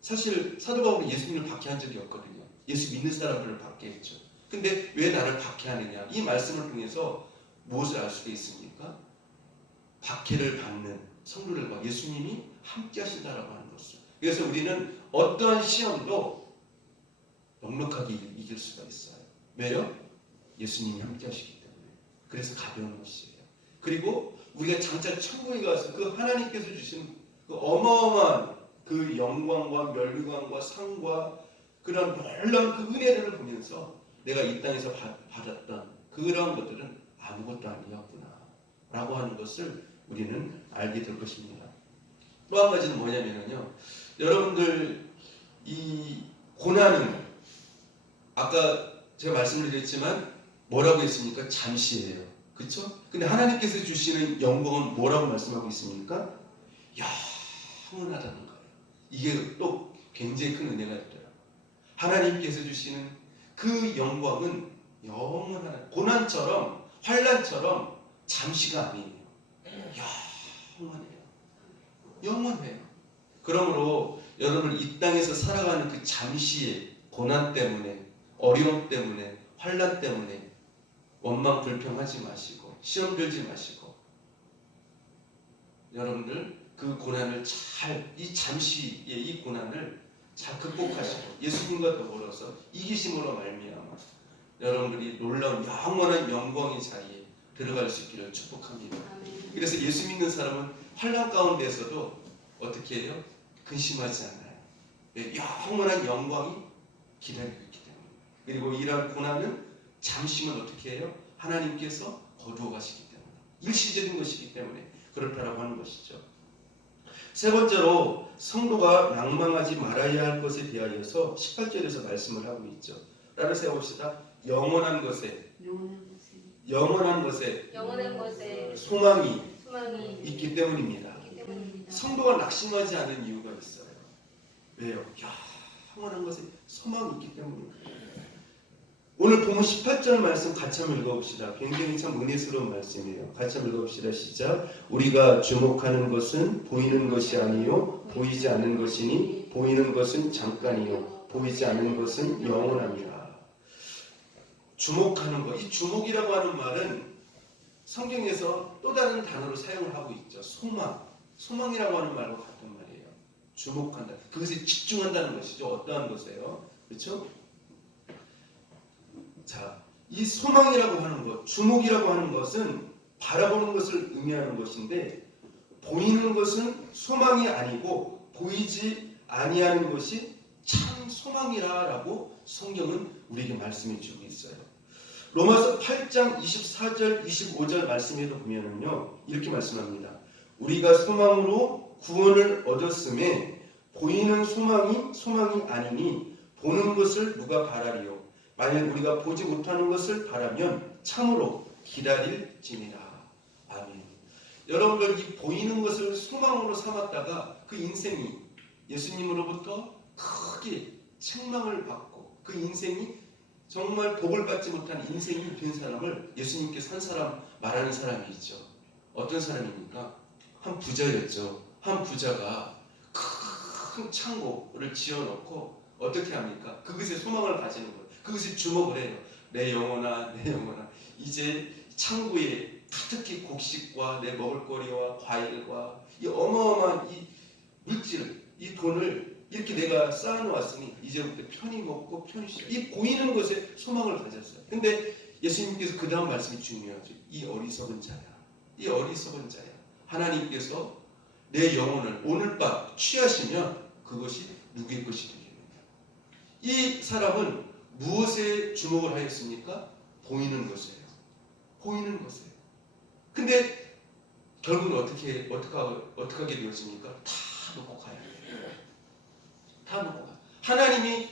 사실 사도 바울이 예수님을 박해한 적이 없거든요. 예수 믿는 사람들을 박해했죠. 근데 왜 나를 박해하느냐? 이 말씀을 통해서 무엇을 알 수가 있습니까? 박해를 받는 성도들과 예수님이 함께 하신다라고 하는 것을. 그래서 우리는 어떠한 시험도 넉넉하게 이길 수가 있어요. 왜요? 예수님이 함께 하시기 때문에. 그래서 가벼운 것이에요. 그리고 우리가 장차 천국에 가서 그 하나님께서 주신 그 어마어마한 그 영광과 멸류관과 상과 그런 놀라운 그 은혜를 보면서 내가 이 땅에서 받았던 그런 것들은 아무것도 아니었구나 라고 하는 것을 우리는 알게 될 것입니다. 또 한 가지는 뭐냐면요, 여러분들 이 고난은 아까 제가 말씀을 드렸지만 뭐라고 했습니까? 잠시예요. 그렇죠? 근데 하나님께서 주시는 영광은 뭐라고 말씀하고 있습니까? 영원하다는 거예요. 이게 또 굉장히 큰 은혜가 있더라고요. 하나님께서 주시는 그 영광은 영원한, 고난처럼 환난처럼 잠시가 아니에요. 영원해요. 영원해요. 그러므로 여러분 이 땅에서 살아가는 그 잠시의 고난 때문에, 어려움 때문에, 환난 때문에 원망 불평하지 마시고 시험 들지 마시고 여러분들 그 고난을 잘, 이 잠시의 이 고난을 잘 극복하시고 예수님과 더불어서 이기심으로 말미암아 여러분들이 놀라운 영원한 영광의 자리에 들어갈 수 있기를 축복합니다. 그래서 예수 믿는 사람은 환난 가운데서도 어떻게 해요? 근심하지 않아요. 네, 영원한 영광이 기다리고 있기 때문에. 그리고 이러한 고난은 잠시만 어떻게 해요? 하나님께서 거두어 가시기 때문에, 일시적인 것이기 때문에 그렇다라고 하는 것이죠. 세 번째로 성도가 낭망하지 말아야 할 것에 대하여서 18절에서 말씀을 하고 있죠. 따라서 해봅시다. 영원한 것에 소망이 있기 때문입니다. 성도가 낙심하지 않은 이유가 있어요. 왜요? 영원한 것에 소망이 있기 때문입니다. 오늘 본문 18절 말씀 같이 한번 읽어봅시다. 굉장히 참 은혜스러운 말씀이에요. 같이 한번 읽어봅시다. 시작. 우리가 주목하는 것은 보이는 것이 아니요 보이지 않는 것이니 보이는 것은 잠깐이요 보이지 않는 것은 영원합니다. 주목하는 것, 이 주목이라고 하는 말은 성경에서 또 다른 단어로 사용을 하고 있죠. 소망이라고 하는 말과 같은 말이에요. 주목한다, 그것에 집중한다는 것이죠. 어떠한 것이에요? 그렇죠? 자, 이 소망이라고 하는 것, 주목이라고 하는 것은 바라보는 것을 의미하는 것인데, 보이는 것은 소망이 아니고 보이지 아니하는 것이 참 소망이라라고 성경은 우리에게 말씀해 주고 있어요. 로마서 8장 24절 25절 말씀에도 보면은요, 이렇게 말씀합니다. 우리가 소망으로 구원을 얻었음에 보이는 소망이 아니니 보는 것을 누가 바라리요? 만약 우리가 보지 못하는 것을 바라면 참으로 기다릴지니라. 아멘. 여러분들 이 보이는 것을 소망으로 삼았다가 그 인생이 예수님으로부터 크게 책망을 받고 그 인생이 정말 복을 받지 못한 인생이 된 사람을 예수님께서 한 사람 말하는 사람이 있죠. 어떤 사람입니까? 한 부자였죠. 한 부자가 큰 창고를 지어놓고 어떻게 합니까? 그것에 소망을 가지는 거예요. 그것에 주목을 해요. 내 영혼아, 내 영혼아, 이제 창고에 가득히 곡식과 내 먹을거리와 과일과 이 어마어마한 이 물질을, 이 돈을 이렇게 내가 쌓아놓았으니 이제부터 편히 먹고 편히 쉬어. 이 보이는 것에 소망을 가졌어요. 근데 예수님께서 그 다음 말씀이 중요하죠. 이 어리석은 자야. 이 어리석은 자야. 하나님께서 내 영혼을 오늘 밤 취하시면 그것이 누구의 것이 되겠느냐. 이 사람은 무엇에 주목을 하였습니까? 보이는 것이에요. 보이는 것이에요. 근데 결국은 어떻게 하게 되었습니까? 다 놓고 가야 돼요. 다 놓고 가. 하나님이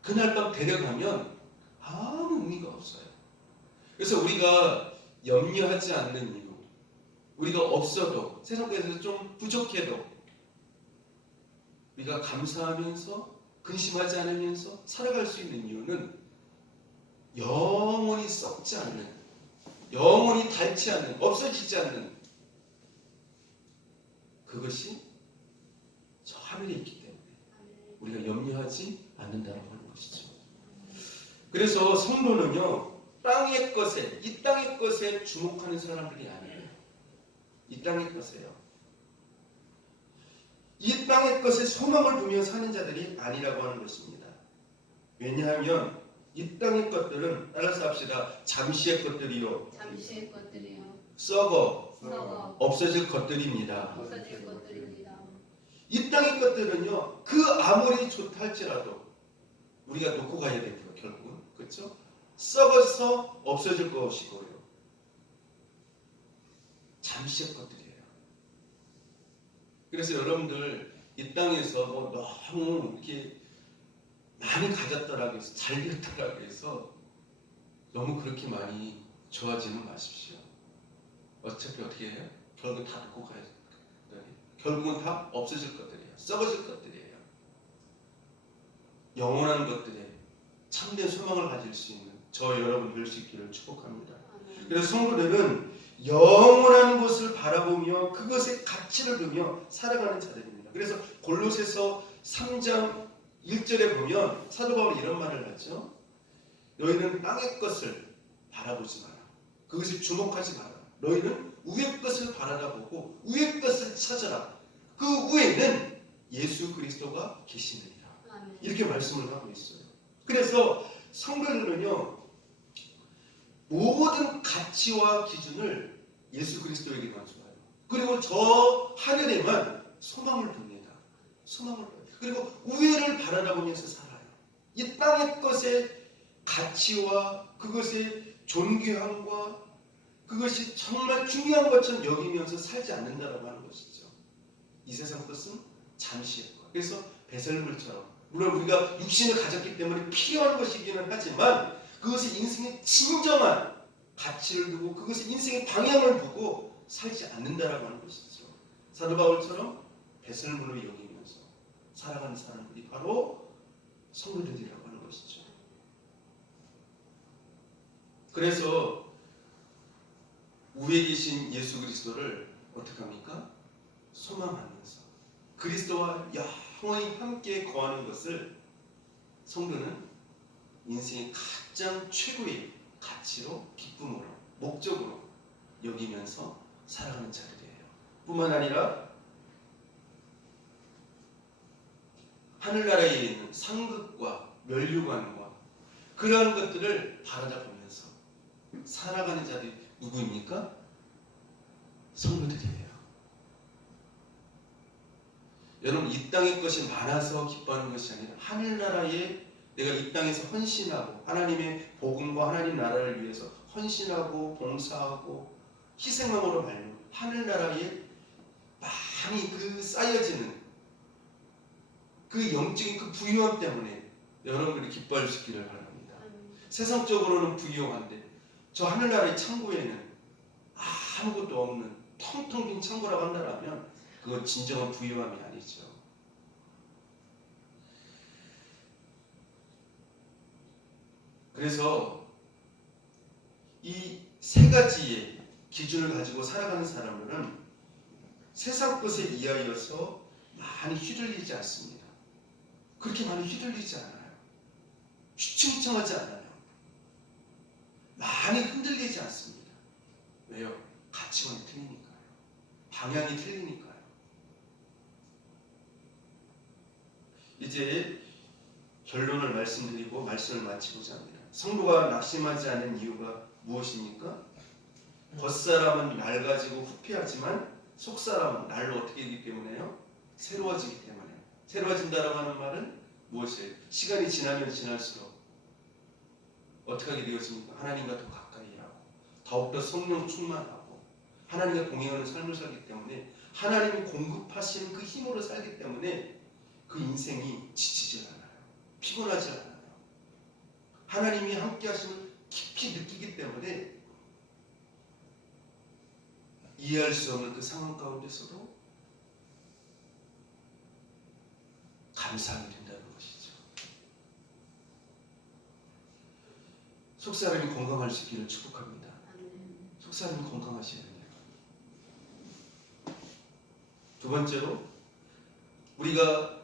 그날 밤 데려가면 아무 의미가 없어요. 그래서 우리가 염려하지 않는 이유, 우리가 없어도 세상에서 좀 부족해도 우리가 감사하면서 근심하지 않으면서 살아갈 수 있는 이유는 영원히 썩지 않는 영원히 닳지 않는, 없어지지 않는 그것이 저 하늘에 있기 때문에 우리가 염려하지 않는다라고 하는 것이죠. 그래서 성도는요, 땅의 것에, 이 땅의 것에 주목하는 사람들이 아니에요. 이 땅의 것에요. 이 땅의 것에 소망을 두며 사는 자들이 아니라고 하는 것입니다. 왜냐하면 이 땅의 것들은, 따라서 합시다. 잠시의 것들이요. 잠시의 것들이요. 썩어 썩어 없어질 것들입니다. 없어질 것들입니다. 이 땅의 것들은요, 그 아무리 좋다 할지라도 우리가 놓고 가야 돼요, 결국은. 그렇죠? 썩어서 없어질 것이고요. 잠시의 것들이에요. 그래서 여러분들 이 땅에서 뭐 너무 이렇게 많이 가졌더라고 해서, 잘 됐더라고 해서 너무 그렇게 많이 좋아지는 마십시오. 어차피 어떻게 해요? 결국 다 놓고 가야 돼요. 결국은 다 없어질 것들이에요. 썩어질 것들이에요. 영원한 것들에 참된 소망을 가질 수 있는 저 여러분 될 수 있기를 축복합니다. 그래서 성도들은 영원한 것을 바라보며 그것에 가치를 두며 살아가는 자들입니다. 그래서 골로새서 3장 1절에 보면 사도 바울이 이런 말을 하죠. 너희는 땅의 것을 바라보지 마라. 그것에 주목하지 마라. 너희는 위의 것을 바라보고 위의 것을 찾아라. 그 위에는 예수 그리스도가 계시느니라. 이렇게 말씀을 하고 있어요. 그래서 성도들은요, 모든 가치와 기준을 예수 그리스도에게만 줘요. 그리고 저 하늘에만 소망을 둡니다. 소망을 둬요. 그리고 우애를 바라보면서 살아요. 이 땅의 것의 가치와 그것의 존귀함과 그것이 정말 중요한 것처럼 여기면서 살지 않는다라고 하는 것이죠. 이 세상 것은 잠시의 것. 그래서 배설물처럼, 물론 우리가 육신을 가졌기 때문에 필요한 것이기는 하지만 그것이 인생의 진정한 가치를 두고 그것이 인생의 방향을 두고 살지 않는다라고 하는 것이죠. 사도 바울처럼 배설물로 여기면서 살아가는 사람들이 바로 성도들이라고 하는 것이죠. 그래서 위에 계신 예수 그리스도를 어떻게 합니까? 소망하면서 그리스도와 영원히 함께 거하는 것을 성도는 인생의 가장 최고의 가치로, 기쁨으로, 목적으로 여기면서 살아가는 자들이에요. 뿐만 아니라 하늘나라에 있는 상급과 면류관과 그러한 것들을 바라보면서 살아가는 자들이 누구입니까? 성도들이에요. 여러분, 이 땅의 것이 많아서 기뻐하는 것이 아니라 하늘나라에 내가 이 땅에서 헌신하고 하나님의 복음과 하나님 나라를 위해서 헌신하고 봉사하고 희생함으로 말미암아 하늘나라에 많이 그 쌓여지는 그 영적인 그 부유함 때문에 여러분들이 기뻐할 수 있기를 바랍니다. 세상적으로는 부유한데 저 하늘나라의 창고에는 아무것도 없는 텅텅 빈 창고라고 한다면 그건 진정한 부유함이 아니죠. 그래서 이 세 가지의 기준을 가지고 살아가는 사람들은 세상 것에 의하여서 많이 휘둘리지 않습니다. 그렇게 많이 휘둘리지 않아요. 휘청휘청하지 않아요. 많이 흔들리지 않습니다. 왜요? 가치관이 틀리니까요. 방향이 틀리니까요. 이제 결론을 말씀드리고 말씀을 마치고자 합니다. 성도가 낙심하지 않는 이유가 무엇입니까? 겉사람은 낡아지고 후피하지만 속사람은 날로 어떻게 되기 때문에요? 새로워지기 때문에. 새로워진다라고 하는 말은 무엇이에요? 시간이 지나면 지날수록 어떻게 하게 되었습니까? 하나님과 더 가까이 하고 더욱더 성령 충만하고 하나님과 동행하는 삶을 살기 때문에 하나님이 공급하시는 그 힘으로 살기 때문에 그 인생이 지치지 않아요. 피곤하지 않아요. 하나님이 함께 하심을 깊이 느끼기 때문에 이해할 수 없는 그 상황 가운데서도 감사하게 된다는 것이죠. 속사람이 건강할 수 있기를 축복합니다. 사람이 건강하셔야 돼요. 두 번째로 우리가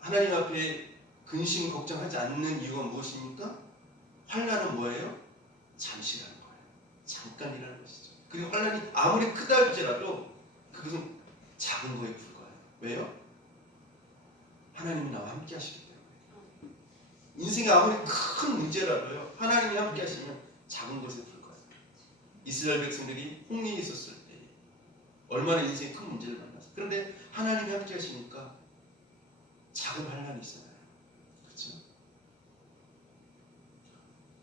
하나님 앞에 근심 걱정하지 않는 이유가 무엇입니까? 환난은 뭐예요? 잠시라는 거예요. 잠깐이라는 것이죠. 그리고 환난이 아무리 크다 할지라도 그것은 작은 거에 불과해요. 왜요? 하나님이 나와 함께 하시기 때문에. 인생이 아무리 큰 문제라도요, 하나님이 함께 하시면 작은 것에 불과해요. 이스라엘 백성들이 홍해에 있었을 때 얼마나 인생이 큰 문제를 만났어요. 그런데 하나님이 함께 하시니까 작은 환난이 있잖아요. 그렇죠?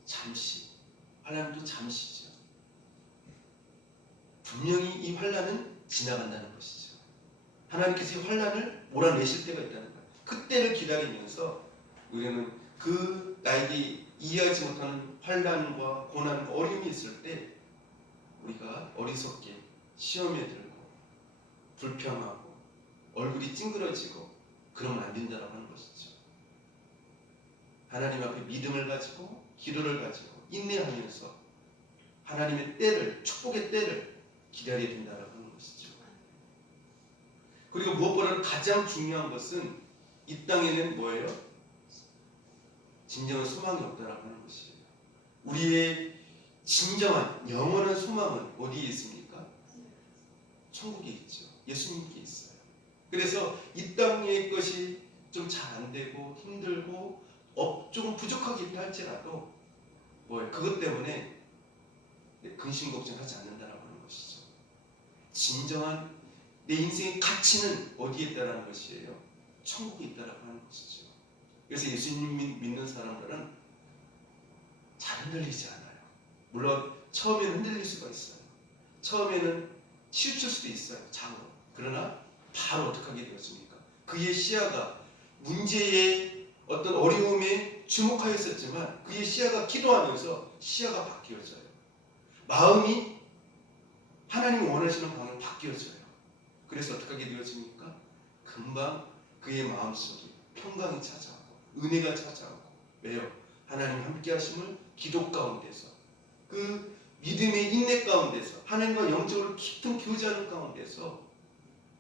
잠시. 환난도 잠시죠. 분명히 이 환난은 지나간다는 것이죠. 하나님께서 이 환난을 몰아내실 때가 있다는 거예요. 그때를 기다리면서 우리는 그 나에게 이해하지 못하는 환난과 고난과 어려움이 있을 때 우리가 어리석게 시험에 들고 불평하고 얼굴이 찡그러지고 그러면 안 된다라고 하는 것이죠. 하나님 앞에 믿음을 가지고 기도를 가지고 인내하면서 하나님의 때를, 축복의 때를 기다려야 된다라고 하는 것이죠. 그리고 무엇보다도 가장 중요한 것은 이 땅에는 뭐예요? 진정한 소망이 없다라고 하는 것이에요. 우리의 진정한 영원한 소망은 어디에 있습니까? 천국에 있죠. 예수님께 있어요. 그래서 이 땅의 것이 좀 잘 안 되고 힘들고 조금 부족하게 있다 할지라도 뭐예요? 그것 때문에 근심 걱정하지 않는다라고 하는 것이죠. 진정한 내 인생의 가치는 어디에 있다라는 것이에요? 천국에 있다라고 하는 것이죠. 그래서 예수님 믿는 사람들은 잘 흔들리지 않아요. 물론 처음에는 흔들릴 수가 있어요. 처음에는 치우칠 수도 있어요. 장으로. 그러나 바로 어떻게 하게 되었습니까? 그의 시야가 문제의 어떤 어려움에 주목하였었지만 그의 시야가 기도하면서 시야가 바뀌어져요. 마음이 하나님이 원하시는 방향으로 바뀌어져요. 그래서 어떻게 하게 되었습니까? 금방 그의 마음속에 평강이 찾아오고 은혜가 찾아오고. 왜요? 하나님 함께 하심을 기도 가운데서 그 믿음의 인내 가운데서 하나님과 영적으로 깊은 교제하는 가운데서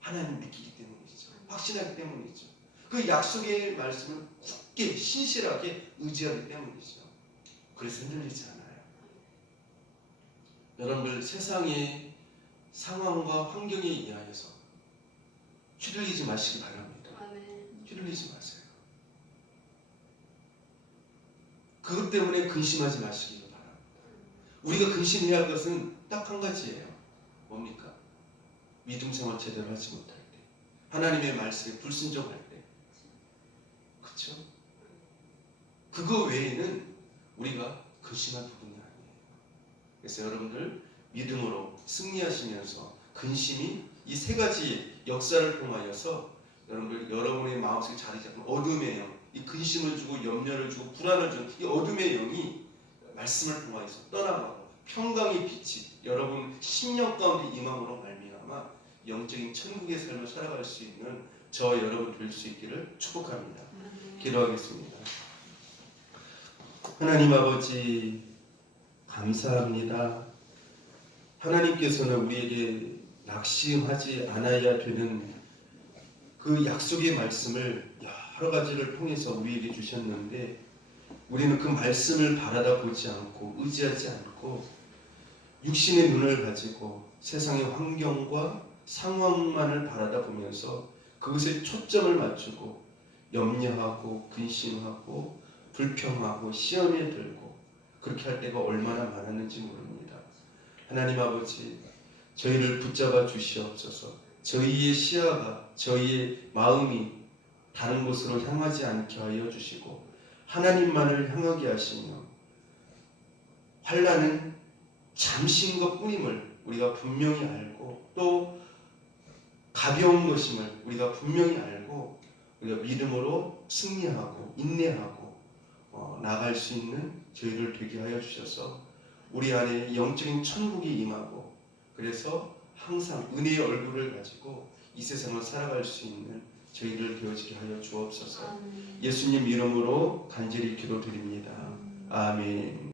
하나님 믿기기 때문이죠. 확신하기 때문이죠. 그 약속의 말씀을 굳게 신실하게 의지하기 때문이죠. 그래서 흔들리지 않아요. 여러분들 세상의 상황과 환경에 의하여서 휘둘리지 마시기 바랍니다. 휘둘리지 마세요. 그것 때문에 근심하지 마시기 바랍니다. 우리가 근심해야 할 것은 딱 한 가지예요. 뭡니까? 믿음 생활 제대로 하지 못할 때, 하나님의 말씀에 불순종할 때, 그렇죠? 그거 외에는 우리가 근심할 부분이 아니에요. 그래서 여러분들 믿음으로 승리하시면서 근심이 이 세 가지 역사를 통하여서 여러분의 마음속에 자리 잡은 어둠의 영, 이 근심을 주고 염려를 주고 불안을 주는 이 어둠의 영이 말씀을 통하여서 떠나가고 평강의 빛이 여러분 심령 가운데 임함으로 말미암아 영적인 천국의 삶을 살아갈 수 있는 저와 여러분 될 수 있기를 축복합니다. 기도하겠습니다. 하나님 아버지 감사합니다. 하나님께서는 우리에게 낙심하지 않아야 되는 그 약속의 말씀을 여러 가지를 통해서 우리에게 주셨는데 우리는 그 말씀을 바라다 보지 않고 의지하지 않고 육신의 눈을 가지고 세상의 환경과 상황만을 바라다 보면서 그것에 초점을 맞추고 염려하고 근심하고 불평하고 시험에 들고 그렇게 할 때가 얼마나 많았는지 모릅니다. 하나님 아버지 저희를 붙잡아 주시옵소서. 저희의 시야가 저희의 마음이 다른 곳으로 향하지 않게 하여 주시고 하나님만을 향하게 하시며 환난은 잠시인 것뿐임을 우리가 분명히 알고 또 가벼운 것임을 우리가 분명히 알고 우리가 믿음으로 승리하고 인내하고 나아갈 수 있는 저희를 되게 하여 주셔서 우리 안에 영적인 천국이 임하고 그래서 항상 은혜의 얼굴을 가지고 이 세상을 살아갈 수 있는 저희를 되어지게 하여 주옵소서. 예수님 이름으로 간절히 기도드립니다. 아멘.